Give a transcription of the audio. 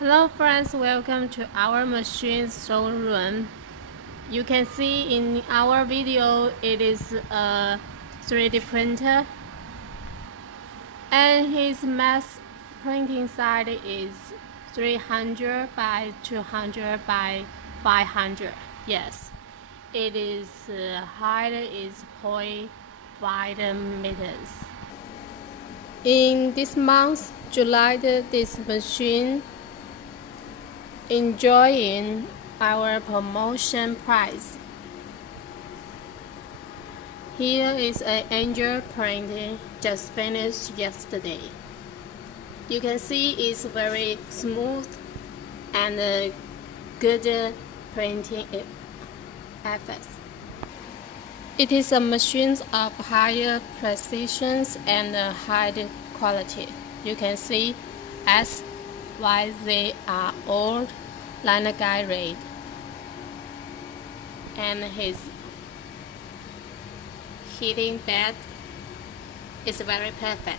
Hello friends, welcome to our machine showroom. You can see in our video it is a 3D printer and his mass printing size is 300 by 200 by 500. Yes, it is height is 0.5 meters. In this month, July, this machine enjoying our promotion price. Here is an angel printing just finished yesterday. You can see it's very smooth and good printing effects. It is a machine of higher precision and high quality. You can see as why they are all line guide red, and his heating bed is very perfect.